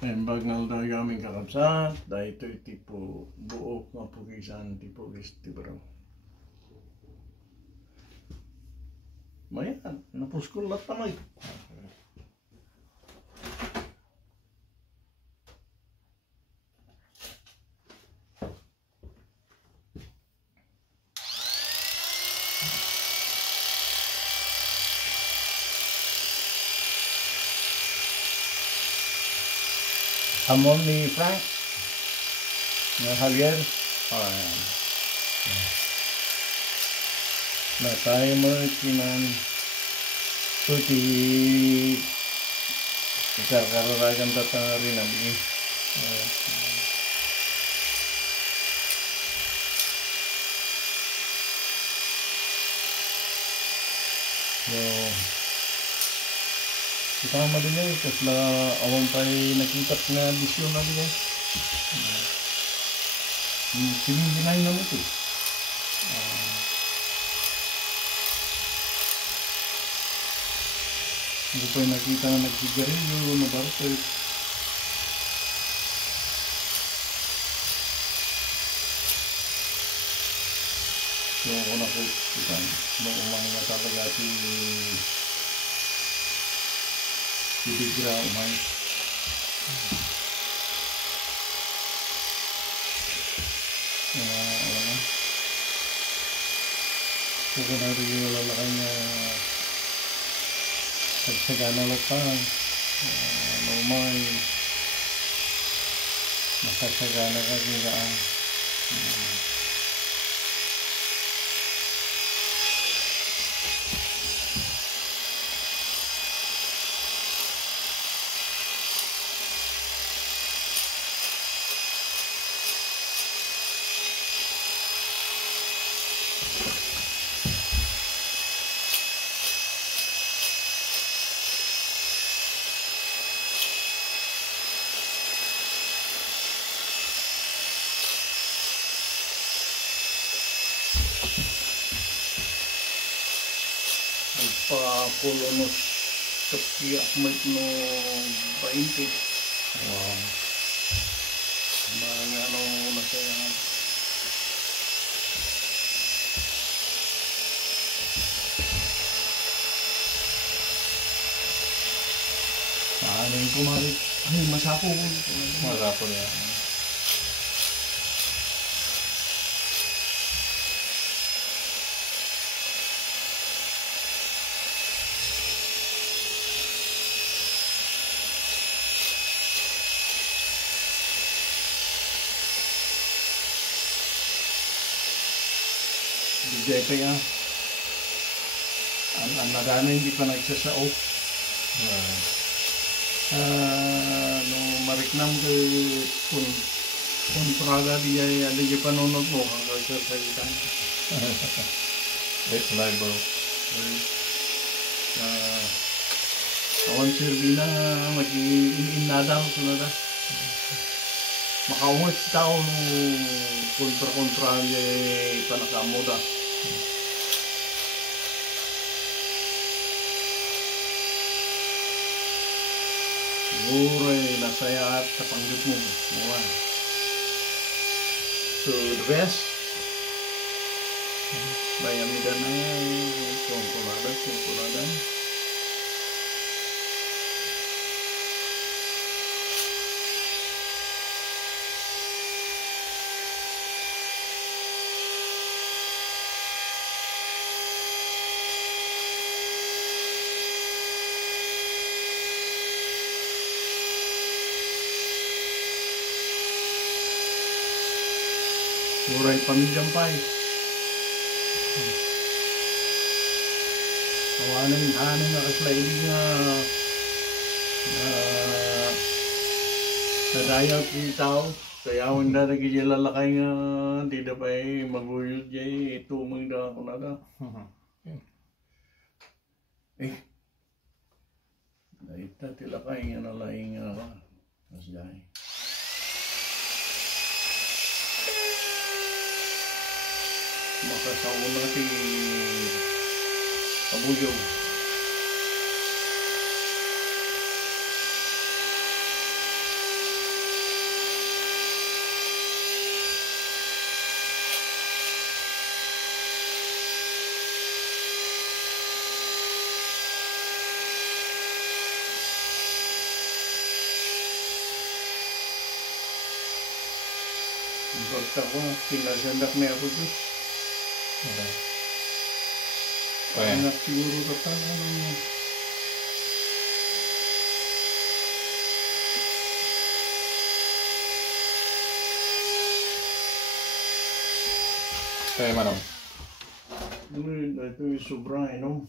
Embag na daw aming kakabsat, dahil ito'y tipo buok nga pugisan, tipo gisti bro. Mayan, napuskol lahat tamay. Hamon ni Frank, na Javier. Ayan. Na tayo mo kinan suci kararagan datang rin nabi. So kita madinay kasla awang tayo nakitat na bisyon na din. Sininay na mo ito. Hindi pa nakita na nagsigarilyo, nabartet. So ako na po kita, maumang na talaga si Bigra umay. Ano? So kung natin yung lalakay niya sagsagana lupang, umay, masagsagana ka gingaan. Pulunos sepi Ahmed no 20. Wow. Mga ano na saya. Paano yung kumalit? Ay, masapo. Masapo niya. DJP ang nadami hindi pa nagsasao. No mariknam kay kung praga diya ada je panunod mo hanggang sa itan. It's live bro. Awan sirbina mag-inadaw sunod makaungat tao no kontra niya panakamoda. Siguro nasaya at tapanggit mo. So the best bayamidan na kumpuladan. Muray pamijampay. Awanan na kaslaili nga nadayal kong tao. Kaya wala na lalakay nga di na pa maguyod jay tumang na ako na. Naita tilakay nga nalaing masjay. Makasawa natin Abuyog. Ang pagka ko, pinasandak na ako doon. Okay. Anak siguro kapag ano. Kaya manong. Ito yung sobrang inom.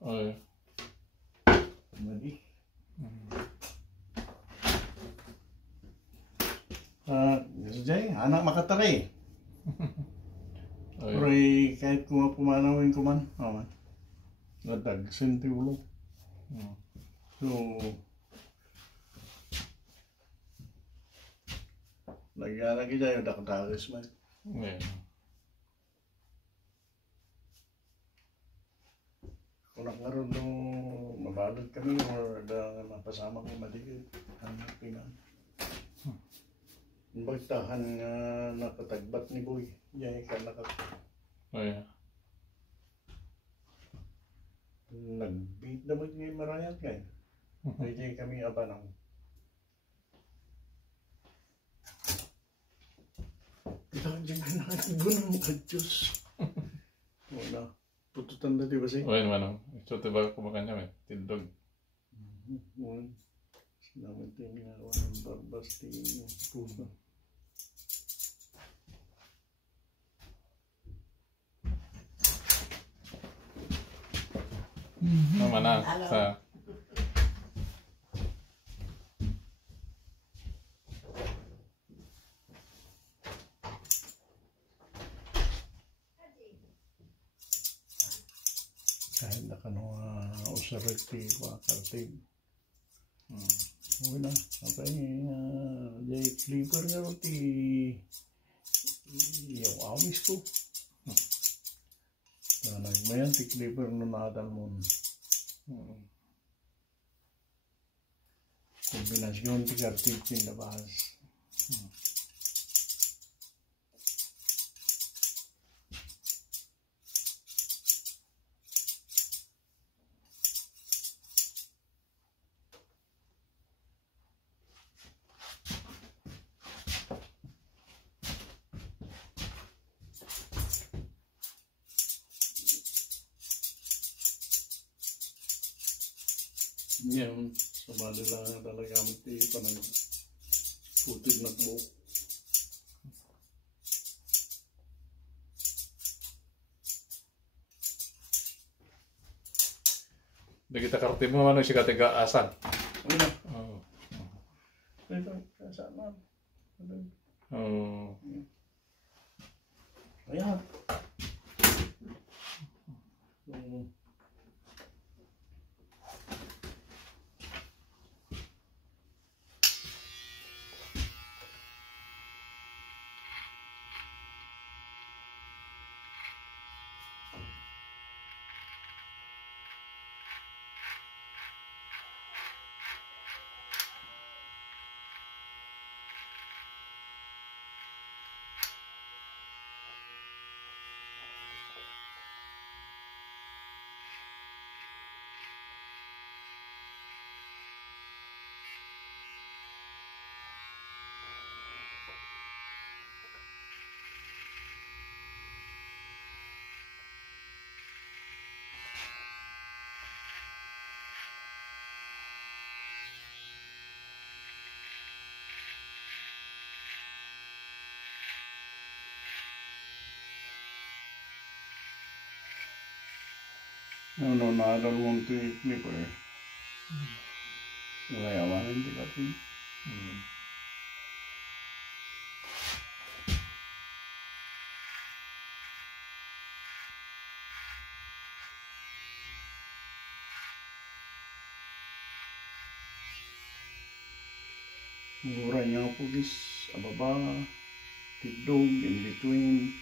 Okay. Mali. Jay, anak makatari. Okay. Pero kahit kung pumanawin ko man, nadag senti ulo. So, lagi dyan yung dakdaris man. Okay. Kung nakaroon nung mabalot kami or napasama ko maligid, ang pinan. Ang bagtahan nga nakatagbat ni Boy, diyan ka Okay. nag-beat na ngayon marayat kayo. Diyan kami abanang. Ito diyan ka nakatibunang at Diyos. Wala. Pututan na di ba siya? Okay manong. Ito ba kumakan niya tindog. Sinamin tayo nga ng barbas yung puso. Naman na. Sa... Kahit na kano usarig ti kartig. Okay na. Okay. Jay clipper nga ro ti yung awis ko. Nagmayan ti clipper no nadal mo. Kombinasyon ti kartig pinabahas. Yan, sumali lang talaga mati panang putid na buhok. Di kita karti mo manong siya katiga asan. Ano na? Oo. Ito, kasama. Oo. Ayan. No, nadal mo ti clipper. Layawanan ti kartig. Mura niya po guys, ababa, tidog, in between.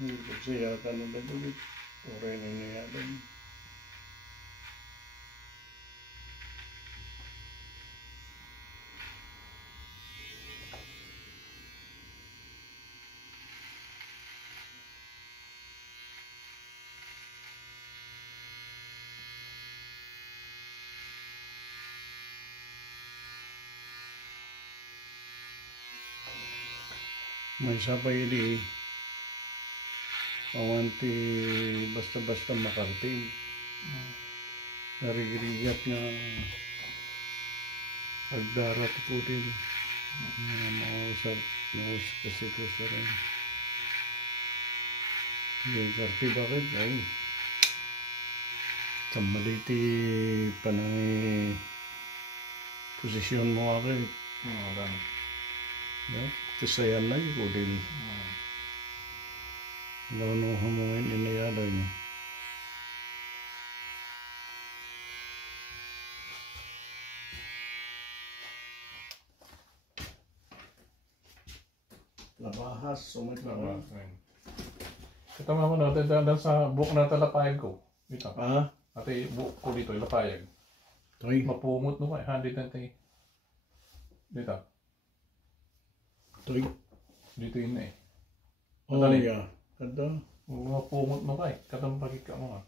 Saya kan udah tuh orang ini ada. May sabay di awanti basta-basta makarating. Narigrigat na pagdarat ko din. Mausap kasi ko sa rin. Yung karti bakit? Ay, kamaliti panay posisyon mo ako. Lang. No? Kasayan na yun ko din. Naunuhan mo ngayon inayala niya. Labahas, sumiklawa. Katama mo natin dahil sa buhok na talapayag ko. Dito. Ah? Ate, buhok ko dito, ilapayag. Toy. Mapumot no kay handi natin. Dito. Toy. Dito yun eh. Oh, Madali. yeah. Kada. Mapumot no kay. Katang pagika mo nga.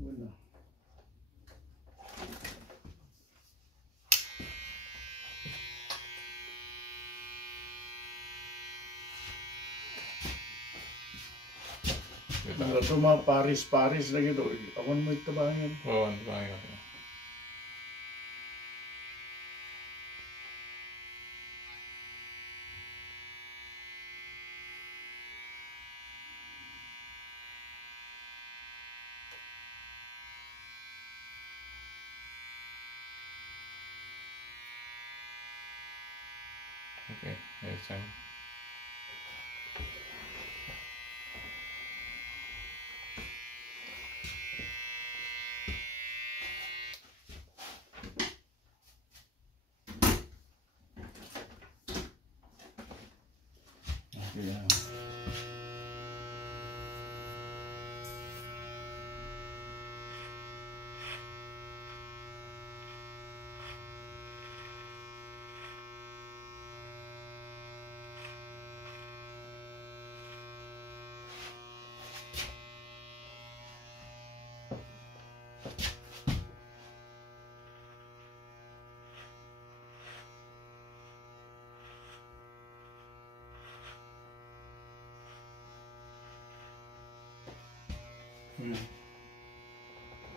Wala. Dito. Mga ito mga paris-paris na gito. Awan mo itabangin. Oo, ano ba yun? Okay, yes, sir. Yeah.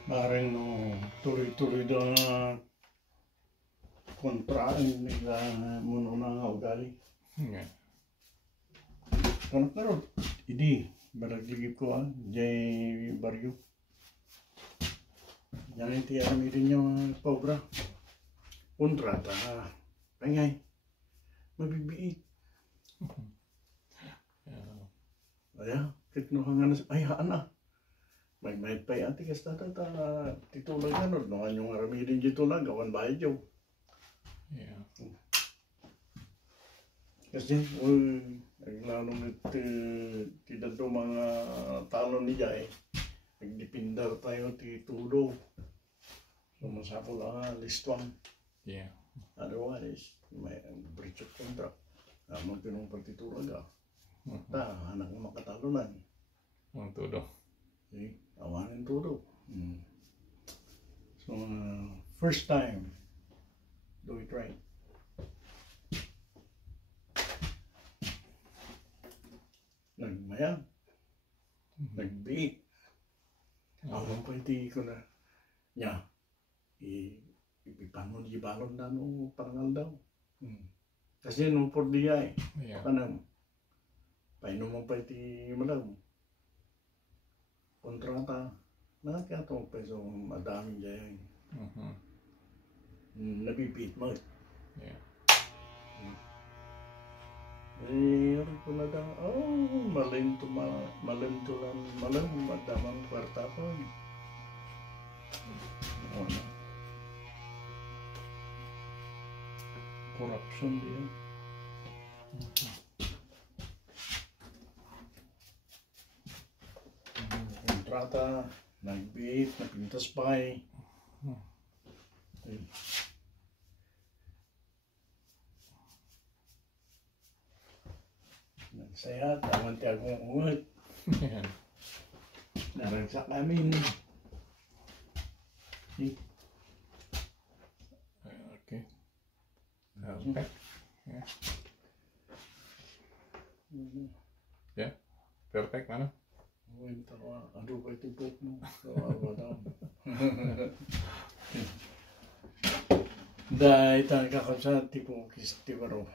Bareng no tuloy-tuloy daw na kontraan nila muna na ugali. Okay. Karon idi baragligid ko jay baryo. Yan ti ami rin yung pobra. Kontrata. Pangay. Mabibiit. Aya, kitnuhangan na ay haan na. May mahit pa yung ati kasta titulag na no yung aramidin dito lang gawan bayad yun. Yeah. Kasi naglalong tidak do mga talon ni Jai nagdipindar tayo ti tudo so masapol listwang Yeah. otherwise may breach of contract amang pinong pagtitulaga anak mo makatalunan Ang todo. awanin tudo so first time do it right. Nagmaya, nagbiit. Awang pa hindi ko na niya. Ipipanon di balon na no parangal daw. Kasi nung por diya Yeah. kanang painom mo pa iti malam. Kontrata, nakakatong peso madaming dyan. Nabibit mo. Yeah. Ano ko na daw, malim madamang kwarta ko. Ano? Corruption din. Kontrata, nagbit, napintas pa eh. Nagsaya, taman ti akong ungot. Yan. Naragsak namin. Okay. Okay. Yeah. Yeah. Perfect, ano? Uy, tawa. Ano ba ito po mo? Tawa daw. Dahil tayo kakabsa, tipo kisti baro.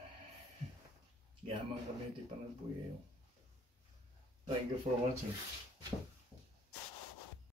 Yaman kami, di pa nagbuya yun. Thank you for watching.